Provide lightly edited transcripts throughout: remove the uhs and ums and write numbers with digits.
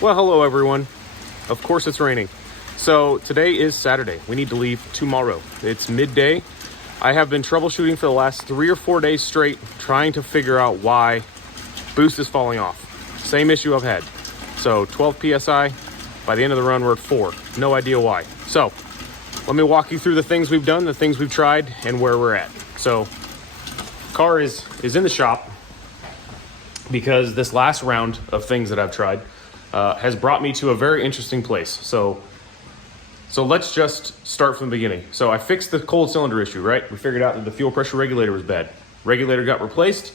Well, hello everyone. Of course it's raining. So today is Saturday. We need to leave tomorrow. It's midday. I have been troubleshooting for the last 3 or 4 days straight, trying to figure out why boost is falling off. Same issue I've had. So 12 PSI, by the end of the run we're at 4. No idea why. So let me walk you through the things we've done, the things we've tried, and where we're at. So car is in the shop because this last round of things that I've tried has brought me to a very interesting place. So let's just start from the beginning. So I fixed the cold cylinder issue, right? We figured out that the fuel pressure regulator was bad. Regulator got replaced,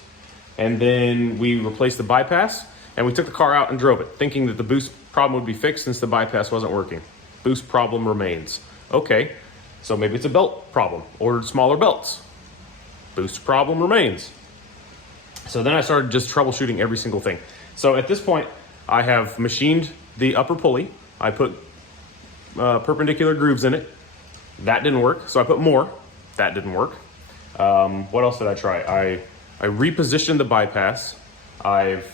and then we replaced the bypass, and we took the car out and drove it, thinking that the boost problem would be fixed since the bypass wasn't working. Boost problem remains. Okay, so maybe it's a belt problem. Ordered smaller belts. Boost problem remains. So then I started just troubleshooting every single thing. So at this point, I have machined the upper pulley. I put perpendicular grooves in it. That didn't work, so I put more. That didn't work. What else did I try? I repositioned the bypass. I've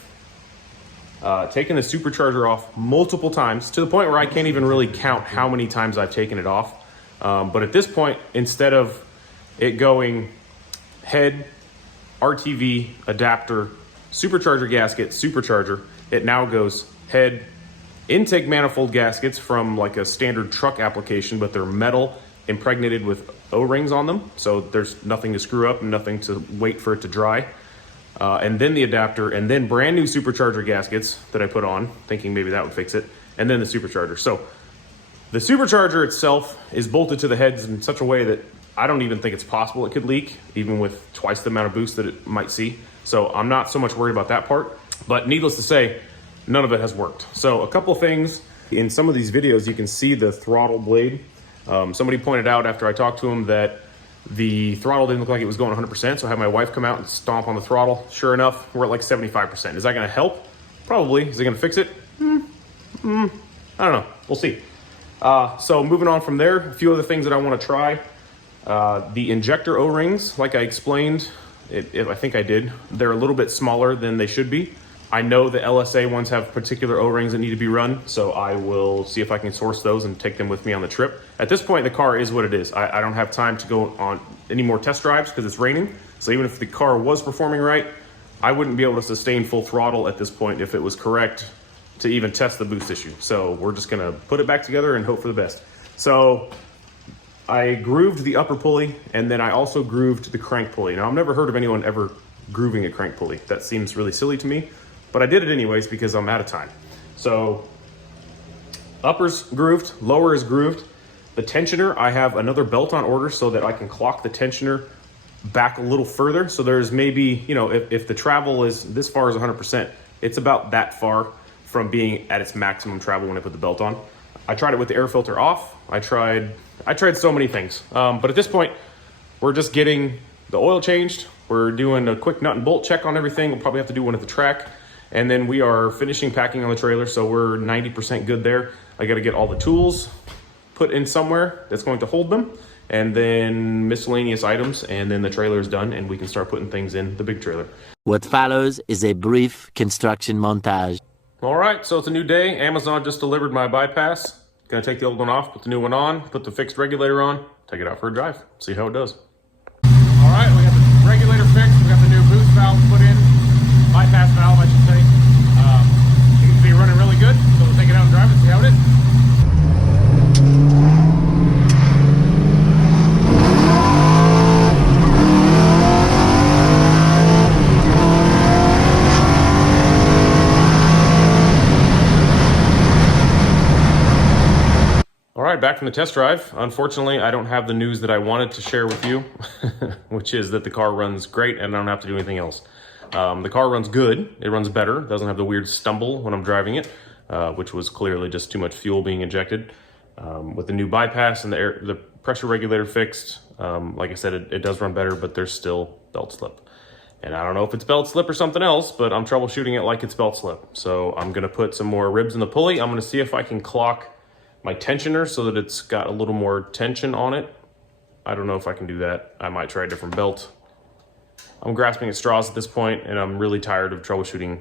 taken the supercharger off multiple times to the point where I can't even really count how many times I've taken it off. But at this point, instead of it going head, RTV, adapter, supercharger gasket, supercharger, it now goes head, intake manifold gaskets from like a standard truck application, but they're metal impregnated with O-rings on them. So there's nothing to screw up and nothing to wait for it to dry. And then the adapter, and then brand new supercharger gaskets that I put on, thinking maybe that would fix it. And then the supercharger. So the supercharger itself is bolted to the heads in such a way that I don't even think it's possible it could leak, even with twice the amount of boost that it might see. So I'm not so much worried about that part. But needless to say, none of it has worked. So a couple things. In some of these videos, you can see the throttle blade. Somebody pointed out after I talked to him that the throttle didn't look like it was going 100%. So I had my wife come out and stomp on the throttle. Sure enough, we're at like 75%. Is that going to help? Probably. Is it going to fix it? I don't know. We'll see. So moving on from there, a few other things that I want to try. The injector O-rings, like I explained, I think I did, they're a little bit smaller than they should be. I know the LSA ones have particular O-rings that need to be run, so I will see if I can source those and take them with me on the trip. At this point, the car is what it is. I don't have time to go on any more test drives because it's raining. So even if the car was performing right, I wouldn't be able to sustain full throttle at this point if it was correct to even test the boost issue. So we're just gonna put it back together and hope for the best. So I grooved the upper pulley, and then I also grooved the crank pulley. Now, I've never heard of anyone ever grooving a crank pulley. That seems really silly to me, but I did it anyways because I'm out of time. So upper's grooved, lower is grooved. The tensioner, I have another belt on order so that I can clock the tensioner back a little further. So there's maybe, you know, if the travel is this far as 100%, it's about that far from being at its maximum travel when I put the belt on. I tried it with the air filter off. I tried so many things. But at this point, we're just getting the oil changed. We're doing a quick nut and bolt check on everything. We'll probably have to do one at the track. And then we are finishing packing on the trailer. So we're 90% good there. I got to get all the tools put in somewhere that's going to hold them, and then miscellaneous items. And then the trailer is done and we can start putting things in the big trailer. What follows is a brief construction montage. All right, so it's a new day. Amazon just delivered my bypass. Gonna take the old one off, put the new one on, put the fixed regulator on, take it out for a drive, see how it does. All right, we got the regulator fixed, we got the new boost valve put in, bypass valve, I should say. It seems to be running really good, so we'll take it out and drive it, see how it is. All right, back from the test drive. Unfortunately, I don't have the news that I wanted to share with you, which is that the car runs great and I don't have to do anything else. The car runs good. It runs better. It doesn't have the weird stumble when I'm driving it, which was clearly just too much fuel being injected. With the new bypass and the pressure regulator fixed, like I said, it does run better, but there's still belt slip. And I don't know if it's belt slip or something else, but I'm troubleshooting it like it's belt slip. So I'm gonna put some more ribs in the pulley. I'm gonna see if I can clock my tensioner so that it's got a little more tension on it. I don't know if I can do that. I might try a different belt. I'm grasping at straws at this point, and I'm really tired of troubleshooting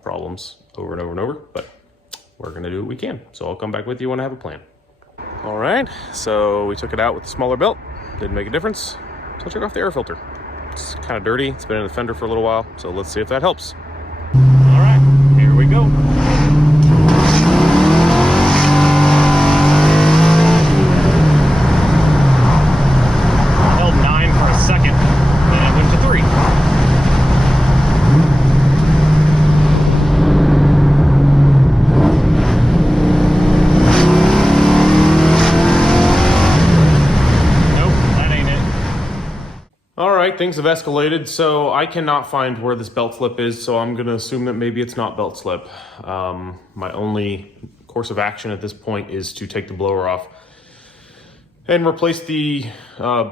problems over and over and over, but we're gonna do what we can. So I'll come back with you when I have a plan. All right, so we took it out with the smaller belt. Didn't make a difference. So I took off the air filter. It's kind of dirty. It's been in the fender for a little while. So let's see if that helps. All right, here we go. Things have escalated, so I cannot find where this belt slip is, so I'm gonna assume that maybe it's not belt slip. My only course of action at this point is to take the blower off and replace the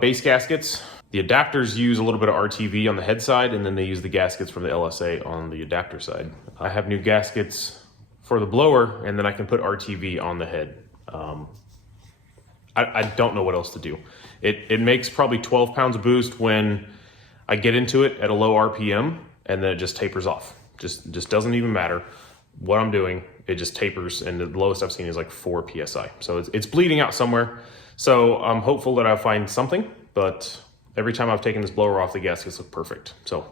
base gaskets. The adapters use a little bit of RTV on the head side, and then they use the gaskets from the LSA on the adapter side. I have new gaskets for the blower, and then I can put RTV on the head. I don't know what else to do. It makes probably 12 pounds of boost when I get into it at a low RPM, and then it just tapers off. Just doesn't even matter what I'm doing. It just tapers, and the lowest I've seen is like 4 PSI. So it's bleeding out somewhere. So I'm hopeful that I'll find something, but every time I've taken this blower off, the gaskets look perfect. So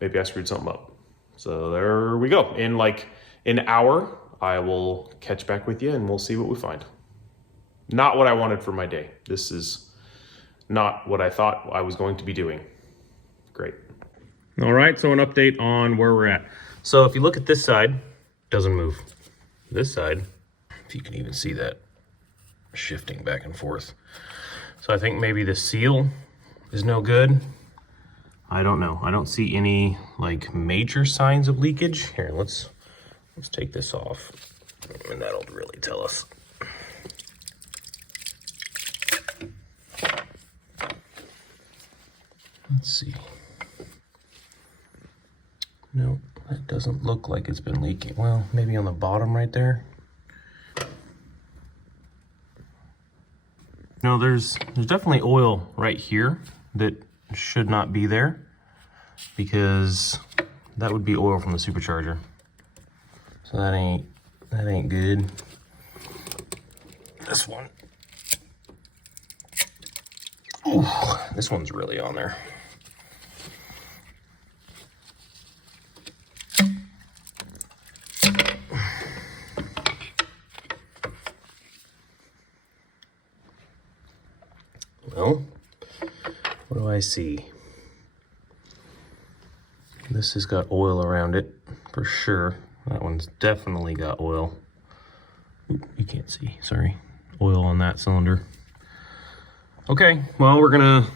maybe I screwed something up. So there we go. In like an hour, I will catch back with you and we'll see what we find. Not what I wanted for my day. This is not what I thought I was going to be doing. Great. All right, so an update on where we're at. So if you look at this side, it doesn't move. This side, if you can even see that, shifting back and forth. So I think maybe the seal is no good. I don't know. I don't see any like major signs of leakage. Here, let's take this off, and that'll really tell us. Let's see. No, that doesn't look like it's been leaking. Well, maybe on the bottom right there. No, there's definitely oil right here that should not be there, because that would be oil from the supercharger. So that ain't good. This one. Oh, this one's really on there. Well, what do I see? This has got oil around it for sure. That one's definitely got oil. Oop, you can't see, sorry. Oil on that cylinder. Okay, well, we're gonna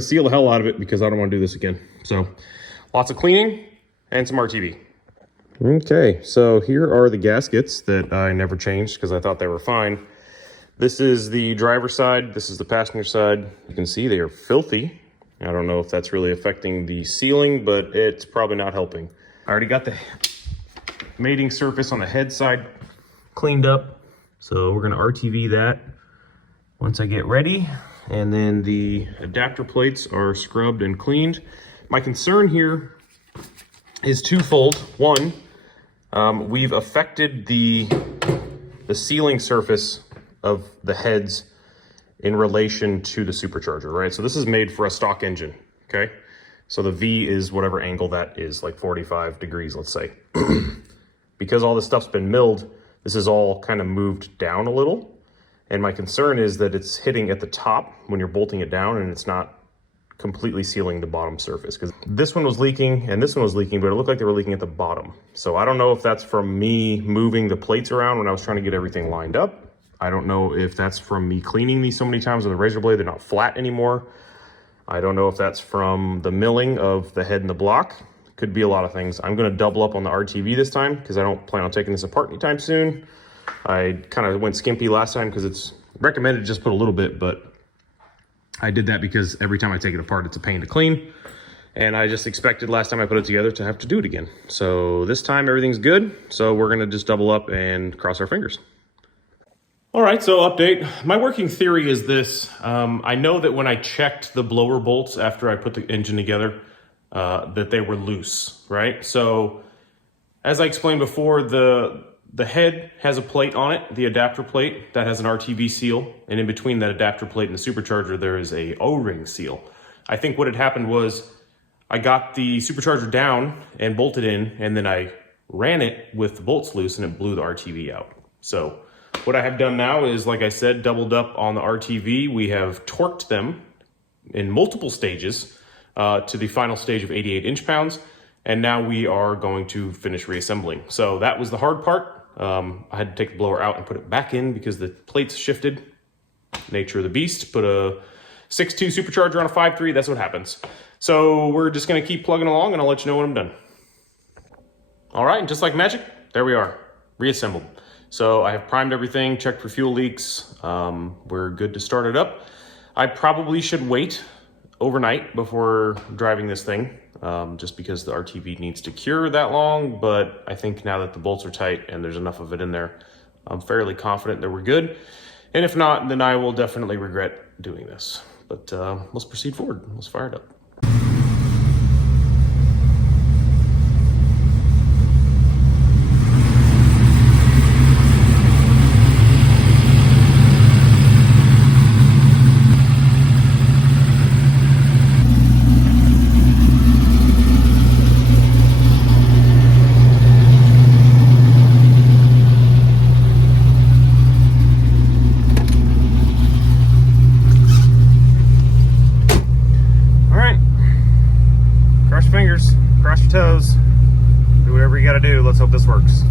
seal the hell out of it because I don't want to do this again. So lots of cleaning and some RTV. Okay, so here are the gaskets that I never changed because I thought they were fine. This is the driver's side, this is the passenger side. You can see they are filthy. I don't know if that's really affecting the sealing, but it's probably not helping. I already got the mating surface on the head side cleaned up, so we're gonna RTV that once I get ready. And then the adapter plates are scrubbed and cleaned. My concern here is twofold. One, we've affected the sealing surface of the heads in relation to the supercharger, right? So this is made for a stock engine, okay? So the V is whatever angle that is, like 45 degrees, let's say. Because all this stuff's been milled, this is all kind of moved down a little. And my concern is that it's hitting at the top when you're bolting it down and it's not completely sealing the bottom surface. Because this one was leaking and this one was leaking, but it looked like they were leaking at the bottom. So I don't know if that's from me moving the plates around when I was trying to get everything lined up. I don't know if that's from me cleaning these so many times with a razor blade, they're not flat anymore. I don't know if that's from the milling of the head and the block. Could be a lot of things. I'm gonna double up on the RTV this time because I don't plan on taking this apart anytime soon. I kind of went skimpy last time because it's recommended to just put a little bit, but I did that because every time I take it apart, it's a pain to clean. And I just expected last time I put it together to have to do it again. So this time everything's good. So we're gonna just double up and cross our fingers. All right, so update. My working theory is this. I know that when I checked the blower bolts after I put the engine together, that they were loose, right? So as I explained before, the head has a plate on it, the adapter plate that has an RTV seal, and in between that adapter plate and the supercharger, there is a O-ring seal. I think what had happened was I got the supercharger down and bolted in, and then I ran it with the bolts loose and it blew the RTV out. So what I have done now is, like I said, doubled up on the RTV. We have torqued them in multiple stages to the final stage of 88 inch-pounds, and now we are going to finish reassembling. So that was the hard part. I had to take the blower out and put it back in because the plates shifted. Nature of the beast. Put a 6.2 supercharger on a 5.3, that's what happens. So we're just gonna keep plugging along and I'll let you know when I'm done. All right, and just like magic, there we are, reassembled. So I have primed everything, checked for fuel leaks. We're good to start it up. I probably should wait overnight before driving this thing, just because the RTV needs to cure that long, but I think now that the bolts are tight and there's enough of it in there, I'm fairly confident that we're good. And if not, then I will definitely regret doing this. But let's proceed forward, let's fire it up. Fingers, cross your toes, do whatever you gotta do. Let's hope this works.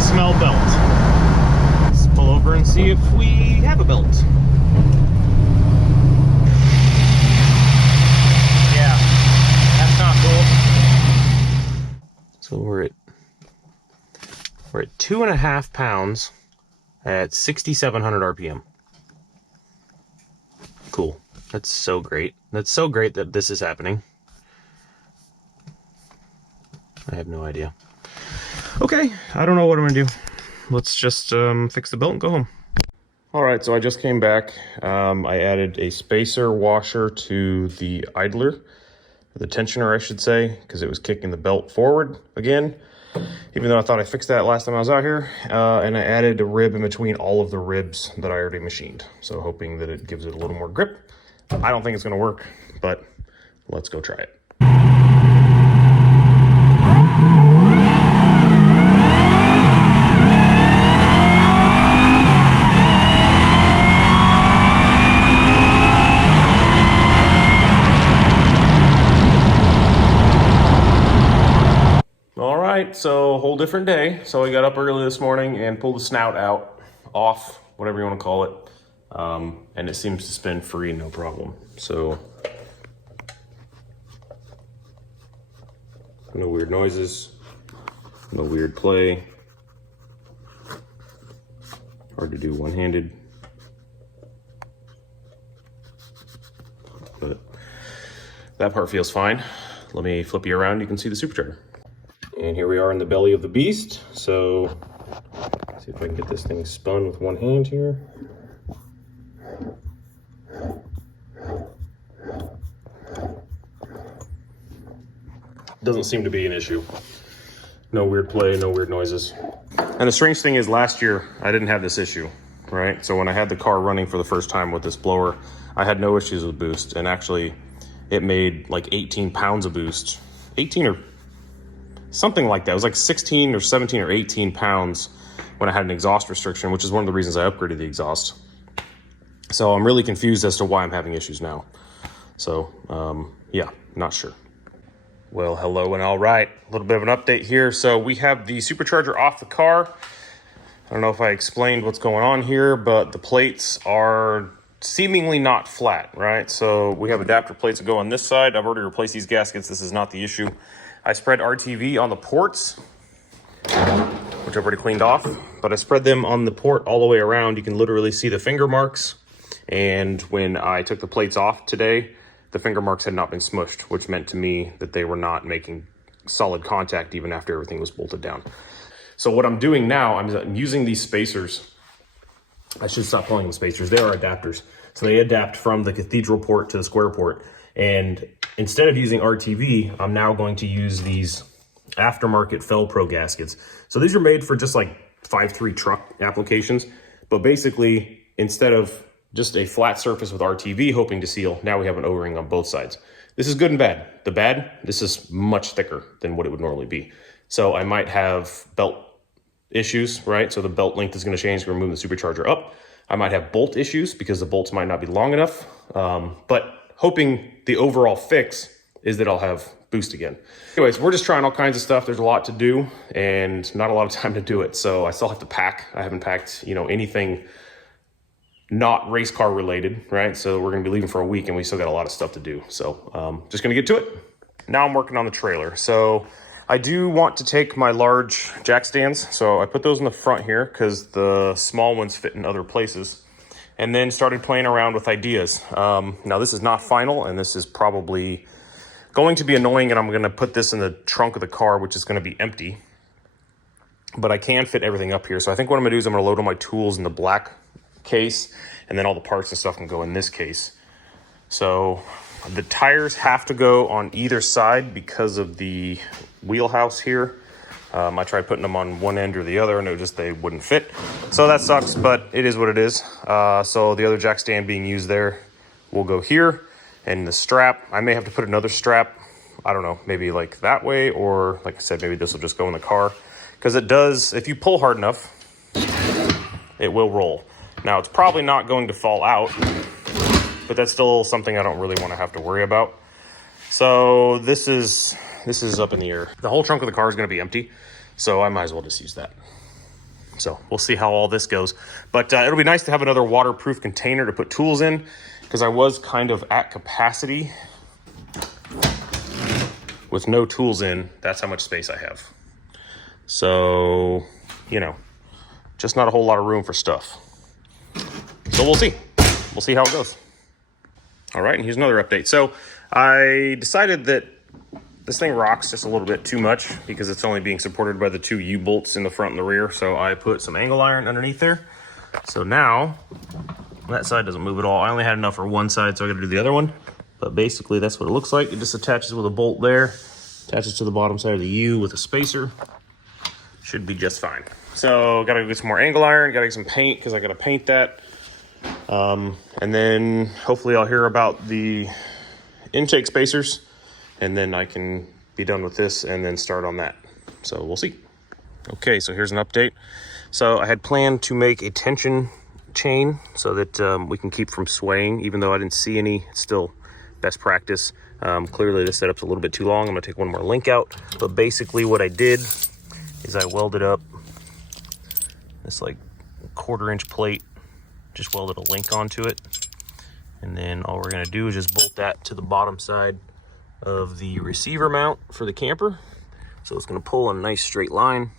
Smell belt. Let's pull over and see if we have a belt. Yeah, that's not cool. So we're at 2.5 pounds at 6,700 RPM. Cool. That's so great. That's so great that this is happening. I have no idea. Okay, I don't know what I'm gonna do. Let's just fix the belt and go home. All right, so I just came back. I added a spacer washer to the idler, the tensioner I should say, because it was kicking the belt forward again, even though I thought I fixed that last time I was out here. And I added a rib in between all of the ribs that I already machined. So hoping that it gives it a little more grip. I don't think it's gonna work, but let's go try it. So whole different day. So I got up early this morning and pulled the snout out, off, whatever you want to call it. And it seems to spin free, no problem. So no weird noises, no weird play. Hard to do one-handed. But that part feels fine. Let me flip you around, you can see the supercharger. And here we are in the belly of the beast. So, see if I can get this thing spun with one hand here. Doesn't seem to be an issue. No weird play, no weird noises. And the strange thing is, last year, I didn't have this issue, right? So when I had the car running for the first time with this blower, I had no issues with boost. And actually, it made like 18 pounds of boost. 18 or something like that. It was like 16 or 17 or 18 pounds when I had an exhaust restriction, which is one of the reasons I upgraded the exhaust. So I'm really confused as to why I'm having issues now. So yeah, not sure. Well, hello and all right. A little bit of an update here. So we have the supercharger off the car. I don't know if I explained what's going on here, but the plates are seemingly not flat, right? So we have adapter plates that go on this side. I've already replaced these gaskets. This is not the issue. I spread RTV on the ports, which which I've already cleaned off, but I spread them on the port all the way around. You can literally see the finger marks. And when I took the plates off today, the finger marks had not been smushed, which meant to me that they were not making solid contact even after everything was bolted down. So what I'm doing now, I'm using these spacers. I should stop calling them spacers. They are adapters. So they adapt from the cathedral port to the square port. And instead of using RTV, I'm now going to use these aftermarket Fel-Pro gaskets. So these are made for just like 5.3 truck applications. But basically, instead of just a flat surface with RTV hoping to seal, now we have an O-ring on both sides. This is good and bad. The bad, this is much thicker than what it would normally be. So I might have belt issues, right? So the belt length is going to change. We're moving the supercharger up. I might have bolt issues because the bolts might not be long enough. But hoping the overall fix is that I'll have boost again. Anyways, we're just trying all kinds of stuff. There's a lot to do and not a lot of time to do it. So I still have to pack. I haven't packed, anything not race car related, right? So we're gonna be leaving for a week and we still got a lot of stuff to do. So just gonna get to it. Now I'm working on the trailer. So I do want to take my large jack stands. So I put those in the front here because the small ones fit in other places, and then started playing around with ideas. Now this is not final, and this is probably going to be annoying, and I'm gonna put this in the trunk of the car, which is gonna be empty, but I can fit everything up here. So I think what I'm gonna do is I'm gonna load all my tools in the black case, and then all the parts and stuff can go in this case. So the tires have to go on either side because of the wheelhouse here. I tried putting them on one end or the other, and they wouldn't fit. So that sucks, but it is what it is. So the other jack stand being used there will go here, and the strap, I may have to put another strap, I don't know, maybe like that way, or like I said, maybe this will just go in the car, because it does, if you pull hard enough, it will roll. Now, it's probably not going to fall out, but that's still something I don't really want to have to worry about. So this is up in the air. The whole trunk of the car is going to be empty, so I might as well just use that. So we'll see how all this goes. But it'll be nice to have another waterproof container to put tools in, because I was kind of at capacity with no tools in. That's how much space I have. So, just not a whole lot of room for stuff. So we'll see. We'll see how it goes. All right, and here's another update. So I decided that this thing rocks just a little bit too much because it's only being supported by the two U-bolts in the front and the rear. So I put some angle iron underneath there. So now that side doesn't move at all. I only had enough for one side, so I got to do the other one. But basically, that's what it looks like. It just attaches with a bolt there, attaches to the bottom side of the U with a spacer. Should be just fine. So got to get some more angle iron, got to get some paint because I got to paint that. And then hopefully I'll hear about the intake spacers, and then I can be done with this and then start on that. So we'll see. Okay, so here's an update. So I had planned to make a tension chain so that we can keep from swaying, even though I didn't see any. It's still best practice. Clearly this setup's a little bit too long. I'm gonna take one more link out, but basically what I did is I welded up this like 1/4-inch plate, just welded a link onto it, and then all we're gonna do is just bolt that to the bottom side of the receiver mount for the camper. So it's gonna pull on a nice straight line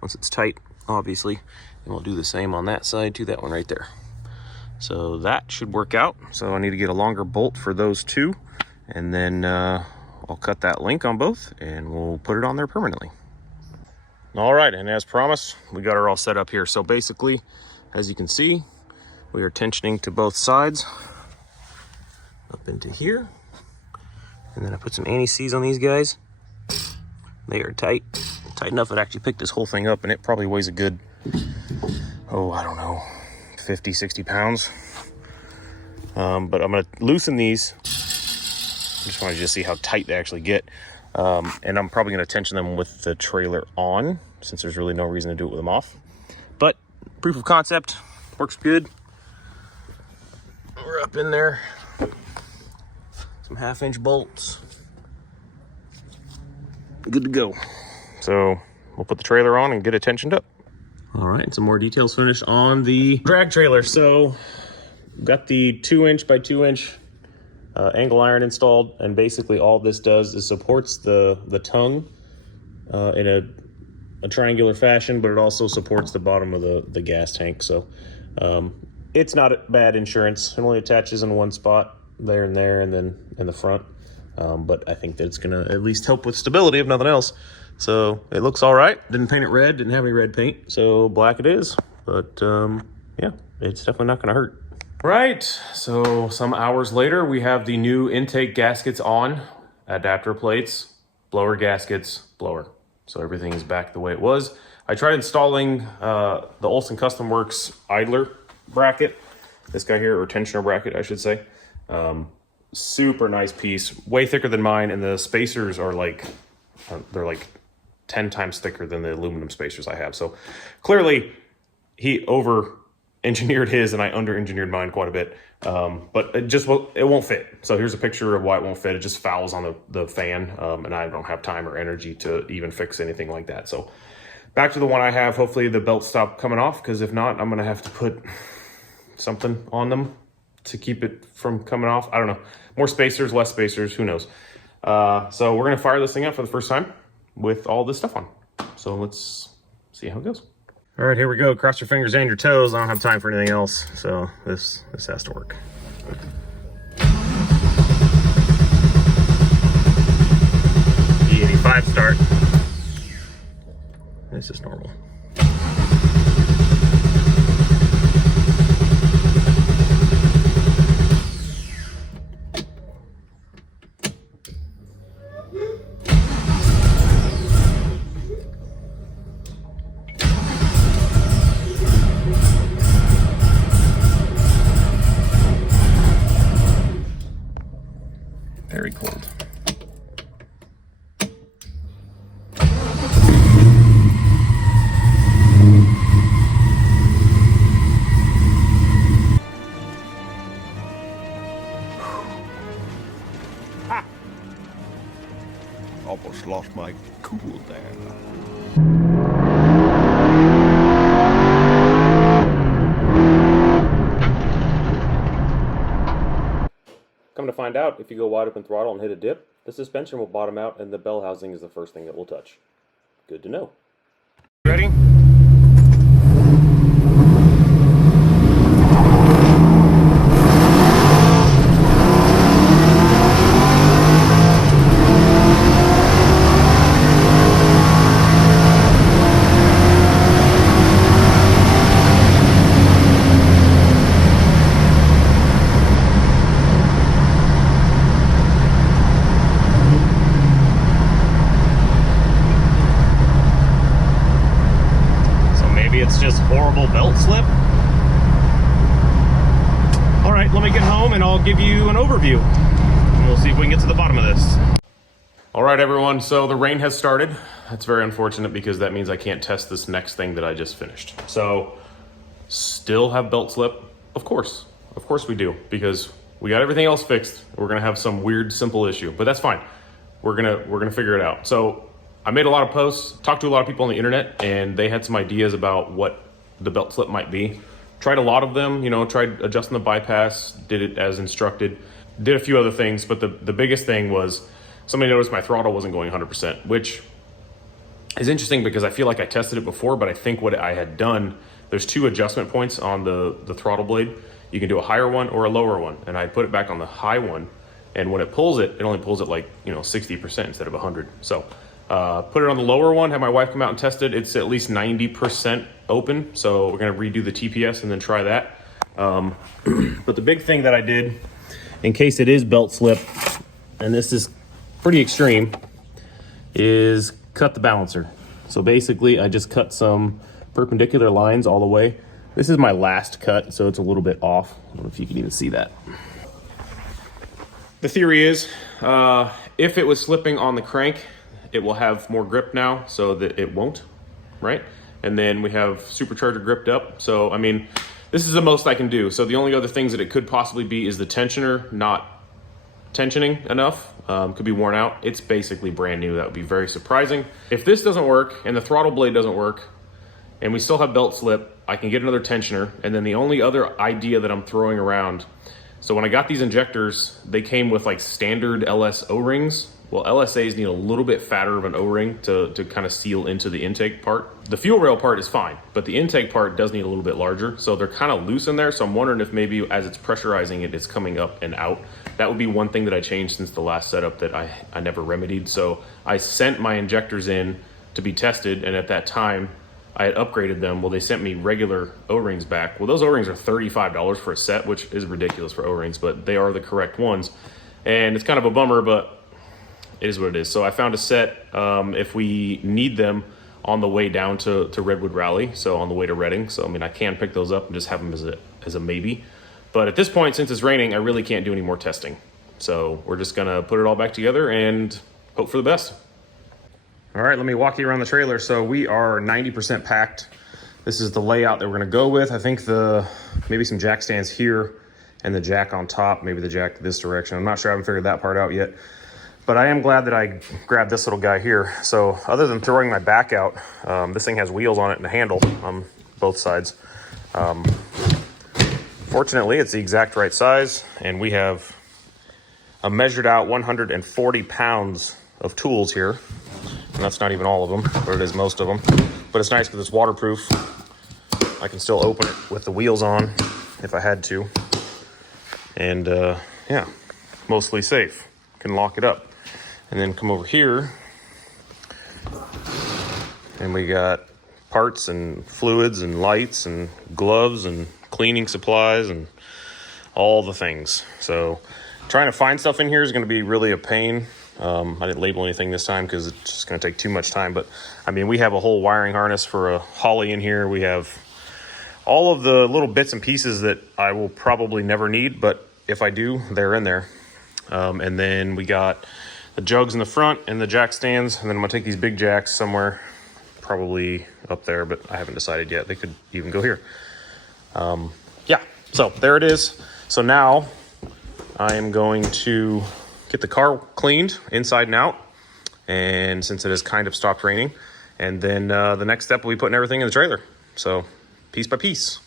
once it's tight, obviously, and we'll do the same on that side to that one right there. So that should work out. So I need to get a longer bolt for those two, and then I'll cut that link on both and we'll put it on there permanently. All right, and as promised, we got her all set up here. So basically, as you can see, we are tensioning to both sides up into here. And then I put some anti-seize on these guys. They are tight enough it actually picked this whole thing up, and it probably weighs a good, I don't know, 50, 60 pounds. But I'm gonna loosen these. I just want to see how tight they actually get. And I'm probably gonna tension them with the trailer on, since there's really no reason to do it with them off. But proof of concept, works good. We're up in there. Some 1/2-inch bolts. Good to go. So we'll put the trailer on and get it tensioned up. All right, and some more details finished on the drag trailer. So got the 2-inch by 2-inch angle iron installed, and basically all this does is supports the tongue in a a triangular fashion, but it also supports the bottom of the gas tank. So it's not bad insurance. It only attaches in one spot, there, and then in the front. But I think that it's gonna at least help with stability, if nothing else. So it looks all right. Didn't paint it red, didn't have any red paint, so black it is. But yeah, it's definitely not gonna hurt. Right, so some hours later, we have the new intake gaskets on, adapter plates, blower gaskets, blower. So everything is back the way it was. I tried installing the Olson Custom Works idler bracket, this guy here, or tensioner bracket, I should say. Super nice piece, way thicker than mine, and the spacers are like, they're like 10 times thicker than the aluminum spacers I have. So clearly he over-engineered his and I under-engineered mine quite a bit. But it won't fit. So here's a picture of why it won't fit. It just fouls on the fan, and I don't have time or energy to even fix anything like that. So back to the one I have. Hopefully the belts stop coming off, because if not, I'm gonna have to put something on them to keep it from coming off. I don't know. More spacers, less spacers, who knows? So we're gonna fire this thing up for the first time with all this stuff on. So let's see how it goes. All right, here we go. Cross your fingers and your toes. I don't have time for anything else, so this has to work. E85 start. This is normal. Very cold. Almost lost my cool there. Come to find out, if you go wide open throttle and hit a dip, the suspension will bottom out and the bell housing is the first thing that will touch. Good to know. Ready? It's just horrible belt slip. All right, let me get home and I'll give you an overview and we'll see if we can get to the bottom of this. All right, everyone, so the rain has started. That's very unfortunate because that means I can't test this next thing that I just finished. So still have belt slip? Of course we do, because we got everything else fixed. We're gonna have some weird, simple issue, but that's fine. We're gonna figure it out. So I made a lot of posts, talked to a lot of people on the internet, and they had some ideas about what the belt slip might be. Tried a lot of them, tried adjusting the bypass, did it as instructed, did a few other things, but the biggest thing was somebody noticed my throttle wasn't going 100%, which is interesting because I feel like I tested it before, but I think what I had done, there's two adjustment points on the throttle blade. You can do a higher one or a lower one, and I put it back on the high one, and when it pulls it, it only pulls it like 60% instead of 100. So put it on the lower one, have my wife come out and test it. It's at least 90% open, so we're gonna redo the TPS and then try that. But the big thing that I did, in case it is belt slip, and this is pretty extreme, is cut the balancer. So basically I just cut some perpendicular lines all the way. This is my last cut, so it's a little bit off. I don't know if you can even see that. The theory is, if it was slipping on the crank, it will have more grip now so that it won't, right? And then we have supercharger gripped up. So, I mean, this is the most I can do. So the only other things that it could possibly be is the tensioner not tensioning enough, could be worn out. It's basically brand new. That would be very surprising. If this doesn't work and the throttle blade doesn't work and we still have belt slip, I can get another tensioner. And then the only other idea that I'm throwing around, so when I got these injectors, they came with like standard LS O-rings, Well, LSAs need a little bit fatter of an O-ring to kind of seal into the intake part. The fuel rail part is fine, but the intake part does need a little bit larger. So they're kind of loose in there. So I'm wondering if maybe as it's pressurizing it, it's coming up and out. That would be one thing that I changed since the last setup that I never remedied. So I sent my injectors in to be tested, and at that time I had upgraded them. Well, they sent me regular O-rings back. Well, those O-rings are $35 for a set, which is ridiculous for O-rings, but they are the correct ones. And it's kind of a bummer, but it is what it is. So I found a set if we need them on the way down to Redwood Rally, so on the way to Reading. So I mean, I can pick those up and just have them as a maybe. But at this point, since it's raining, I really can't do any more testing. So we're just gonna put it all back together and hope for the best. All right, let me walk you around the trailer. So we are 90% packed. This is the layout that we're gonna go with. I think maybe some jack stands here and the jack on top, maybe the jack this direction. I'm not sure, I haven't figured that part out yet. But I am glad that I grabbed this little guy here. So other than throwing my back out, this thing has wheels on it and a handle on both sides. Fortunately, it's the exact right size, and we have a measured out 140 pounds of tools here. And that's not even all of them, but it is most of them. But it's nice because it's waterproof. I can still open it with the wheels on if I had to. And yeah, mostly safe. Can lock it up. And then come over here, and we got parts and fluids and lights and gloves and cleaning supplies and all the things. So trying to find stuff in here is going to be really a pain. I didn't label anything this time because it's just going to take too much time. But I mean, we have a whole wiring harness for a Holly in here. We have all of the little bits and pieces that I will probably never need, but if I do, they're in there. And then we got the jugs in the front and the jack stands, and then I'm gonna take these big jacks somewhere, probably up there, but I haven't decided yet. They could even go here. Yeah, so there it is. So now I am going to get the car cleaned inside and out, and since it has kind of stopped raining, and then the next step will be putting everything in the trailer. So piece by piece.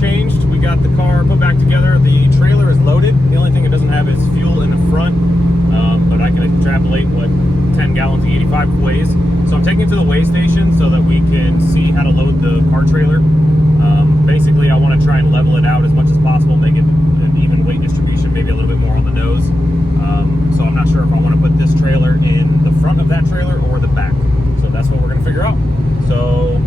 Changed. We got the car put back together. The trailer is loaded. The only thing it doesn't have is fuel in the front, but I can extrapolate what 10 gallons of 85 weighs. So I'm taking it to the weigh station so that we can see how to load the car trailer. Basically, I want to try and level it out as much as possible, make it an even weight distribution, maybe a little bit more on the nose. So I'm not sure if I want to put this trailer in the front of that trailer or the back. So that's what we're going to figure out. So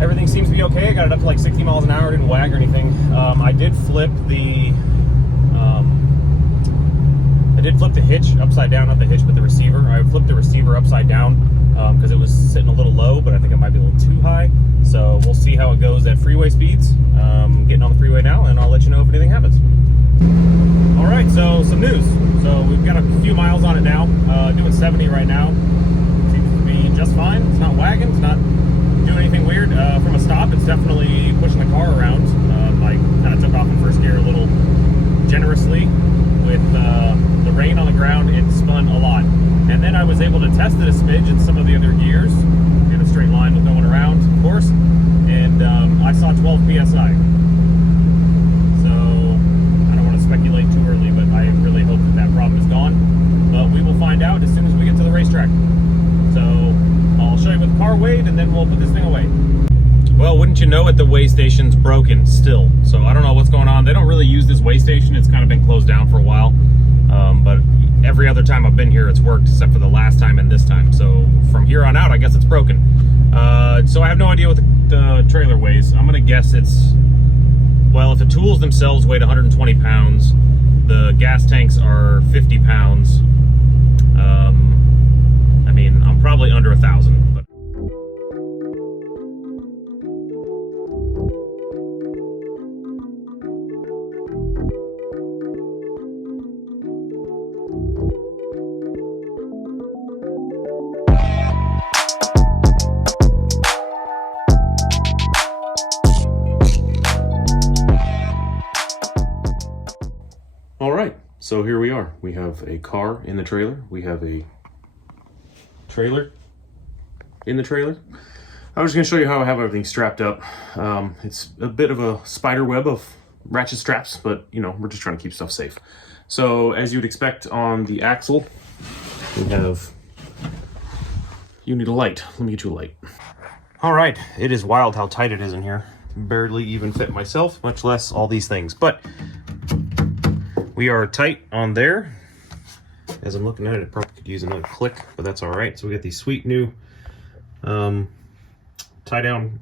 everything seems to be okay. I got it up to like 60 miles an hour, didn't wag or anything. I did flip the hitch upside down, not the hitch, but the receiver. I flipped the receiver upside down because it was sitting a little low, but I think it might be a little too high. So we'll see how it goes at freeway speeds. Getting on the freeway now, and I'll let you know if anything happens. All right, so some news. So we've got a few miles on it now, doing 70 right now. Seems to be just fine. It's not wagging, it's not doing anything weird. From a stop, it's definitely pushing the car around. I kind of took off in first gear a little generously. With the rain on the ground, it spun a lot. And then I was able to test it a smidge in some of the other gears, in a straight line with no one around, of course, and I saw 12 PSI. So I don't want to speculate too early, but I really hope that that problem is gone. But we will find out as soon as we get to the racetrack. So I'll show you what the car weighed, and then we'll put this thing away. Well, wouldn't you know it, the weigh station's broken still. So I don't know what's going on. They don't really use this weigh station. It's kind of been closed down for a while. But every other time I've been here, it's worked except for the last time and this time. So from here on out, I guess it's broken. So I have no idea what the trailer weighs. I'm gonna guess it's, well, if the tools themselves weighed 120 pounds, the gas tanks are 50 pounds. I mean, I'm probably under 1,000. But So here we are. We have a car in the trailer. We have a trailer in the trailer. I was just gonna show you how I have everything strapped up. It's a bit of a spider web of ratchet straps, but you know, we're just trying to keep stuff safe. So as you'd expect on the axle, we have, you need a light. Let me get you a light. All right, it is wild how tight it is in here. Barely even fit myself, much less all these things. But we are tight on there. As I'm looking at it, I probably could use another click, but that's all right. So we got these sweet new tie down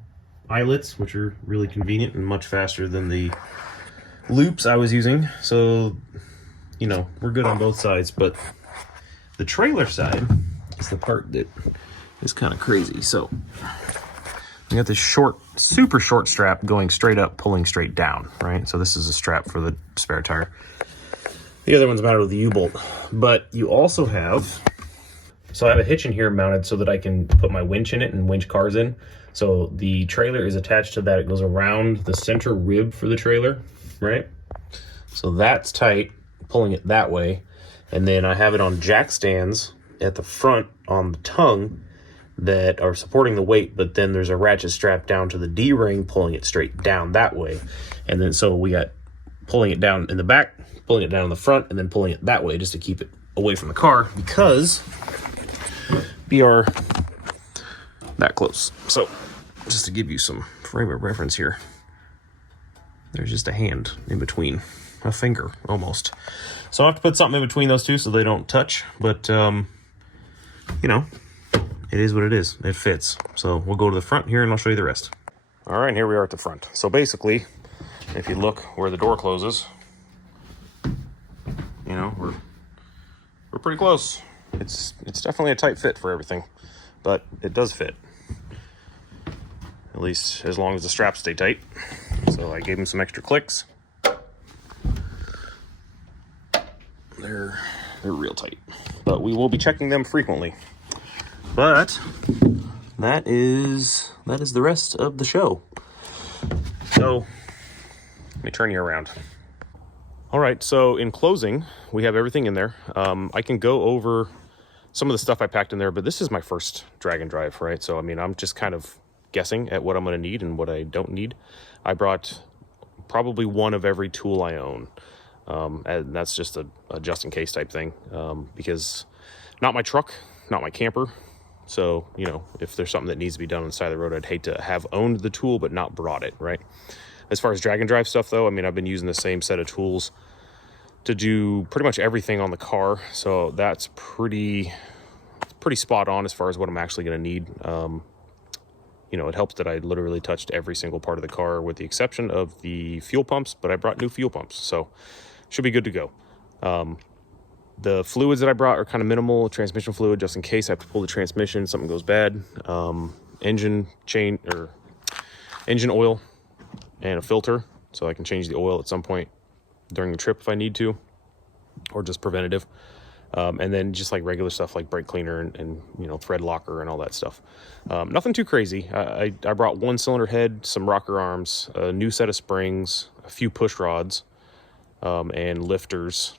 eyelets, which are really convenient and much faster than the loops I was using. So, you know, we're good on both sides, but the trailer side is the part that is kind of crazy. So we got this short, super short strap going straight up, pulling straight down, right? So this is a strap for the spare tire. The other one's mounted with the U-bolt, but you also have, so I have a hitch in here mounted so that I can put my winch in it and winch cars in. So the trailer is attached to that. It goes around the center rib for the trailer, right? So that's tight, pulling it that way. And then I have it on jack stands at the front on the tongue that are supporting the weight, but then there's a ratchet strap down to the D-ring pulling it straight down that way. And then so we got pulling it down in the back, pulling it down in the front, and then pulling it that way just to keep it away from the car because we are that close. So just to give you some frame of reference here, there's just a hand in between, a finger almost. So I have to put something in between those two so they don't touch, but you know, it is what it is. It fits. So we'll go to the front here and I'll show you the rest. All right, here we are at the front. So basically, if you look where the door closes, you know, we're pretty close. It's definitely a tight fit for everything, but it does fit. At least as long as the straps stay tight. So I gave them some extra clicks. They're real tight, but we will be checking them frequently. But that is the rest of the show. So let me turn you around. All right, so in closing, we have everything in there. I can go over some of the stuff I packed in there, but this is my first drag and drive, right? So, I mean, I'm just kind of guessing at what I'm gonna need and what I don't need. I brought probably one of every tool I own. And that's just a just in case type thing, because not my truck, not my camper. So, you know, if there's something that needs to be done on the side of the road, I'd hate to have owned the tool but not brought it, right? As far as drag and drive stuff, though, I mean, I've been using the same set of tools to do pretty much everything on the car. So that's pretty spot on as far as what I'm actually going to need. You know, it helps that I literally touched every single part of the car with the exception of the fuel pumps, but I brought new fuel pumps, so should be good to go. The fluids that I brought are kind of minimal. Transmission fluid, just in case I have to pull the transmission, something goes bad. Engine oil and a filter, so I can change the oil at some point during the trip if I need to, or just preventative. And then just like regular stuff like brake cleaner and you know, thread locker and all that stuff. Nothing too crazy. I brought one cylinder head, some rocker arms, a new set of springs, a few push rods, and lifters,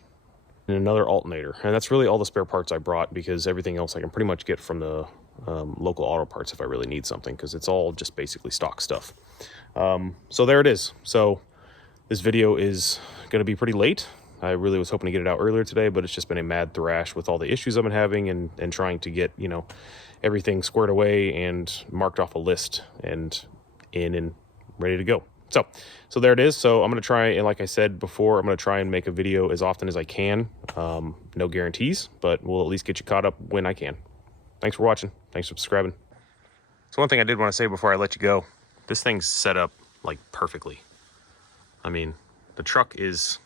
and another alternator. And that's really all the spare parts I brought, because everything else I can pretty much get from the local auto parts if I really need something, because it's all just basically stock stuff. So there it is. So this video is going to be pretty late. I really was hoping to get it out earlier today, but it's just been a mad thrash with all the issues I've been having and trying to get, you know, everything squared away and marked off a list and in and ready to go. So there it is. So I'm going to try, and like I said before, I'm going to try and make a video as often as I can. No guarantees, but we'll at least get you caught up when I can. Thanks for watching. Thanks for subscribing. So one thing I did want to say before I let you go, this thing's set up like perfectly. I mean, the truck is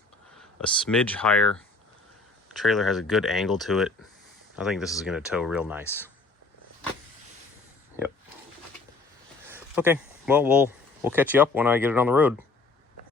a smidge higher. The trailer has a good angle to it. I think this is going to tow real nice. Yep. Okay, well, we'll catch you up when I get it on the road.